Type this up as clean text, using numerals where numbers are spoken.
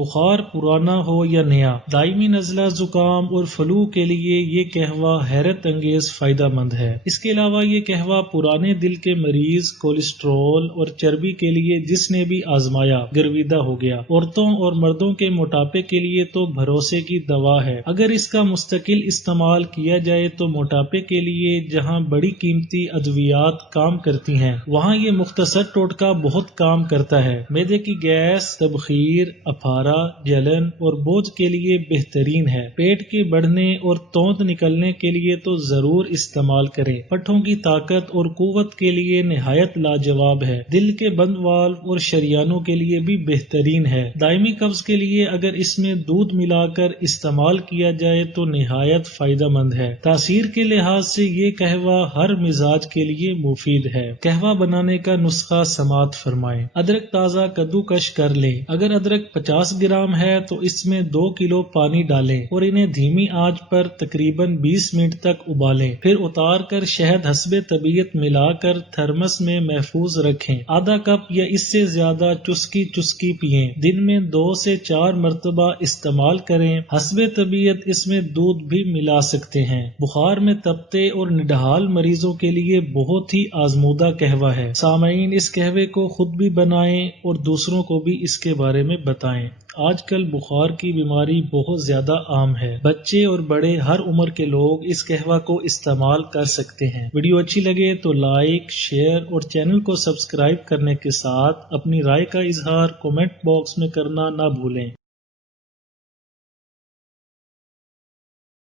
بخار پرانا ہو یا نیا، دائمی نزلہ زکام اور فلو کے لیے یہ قہوہ حیرت انگیز فائدہ مند ہے۔ اس کے علاوہ یہ قہوہ پرانے دل کے مریض، کولیسٹرول اور چربی کے لیے جس نے بھی آزمایا گرویدہ ہو گیا۔ عورتوں اور مردوں کے موٹاپے کے لیے تو بھروسے کی دوا ہے۔ اگر اس کا مستقل استعمال کیا جائے تو موٹاپے کے لیے جہاں بڑی قیمتی ادویات کام کرتی ہیں، وہاں یہ مختصر ٹوٹکا بہت کام کرتا ہے۔ معدے کی گیس، تبخیر، اپھارا، جلن اور بوجھ کے لیے بہترین ہے۔ پیٹ کے بڑھنے اور توند نکلنے کے لیے تو ضرور استعمال کریں۔ پٹھوں کی طاقت اور قوت کے لیے نہایت لاجواب ہے۔ دل کے بند والو اور شریانوں کے لیے بھی بہترین ہے۔ دائمی قبض کے لیے اگر اس میں دودھ ملا کر استعمال کیا جائے تو نہایت فائدہ مند ہے۔ تاثیر کے لحاظ سے یہ قہوہ ہر مزاج کے لیے مفید ہے۔ قہوہ بنانے کا نسخہ سماعت فرمائیں۔ ادرک تازہ کدوکش کر لیں۔ اگر ادرک 50 گرام ہے تو اس میں 2 کلو پانی ڈالیں اور انہیں دھیمی آنچ پر تقریباً 20 منٹ تک ابالیں۔ پھر اتار کر شہد حسب طبیعت ملا کر تھرمس میں محفوظ رکھیں۔ آدھا کپ یا اس سے زیادہ چسکی چسکی پئیں۔ دن میں 2 سے 4 مرتبہ استعمال کریں۔ حسب طبیعت اس میں دودھ بھی ملا سکتے ہیں۔ بخار میں تپتے اور نڈھال مریضوں کے لیے بہت ہی آزمودہ قہوہ ہے۔ سامعین، اس قہوے کو خود بھی بنائیں اور دوسروں کو بھی اس کے بارے میں بتائیں۔ آج کل بخار کی بیماری بہت زیادہ عام ہے۔ بچے اور بڑے ہر عمر کے لوگ اس قہوہ کو استعمال کر سکتے ہیں۔ ویڈیو اچھی لگے تو لائک، شیئر اور چینل کو سبسکرائب کرنے کے ساتھ اپنی رائے کا اظہار کمنٹ باکس میں کرنا نہ بھولیں۔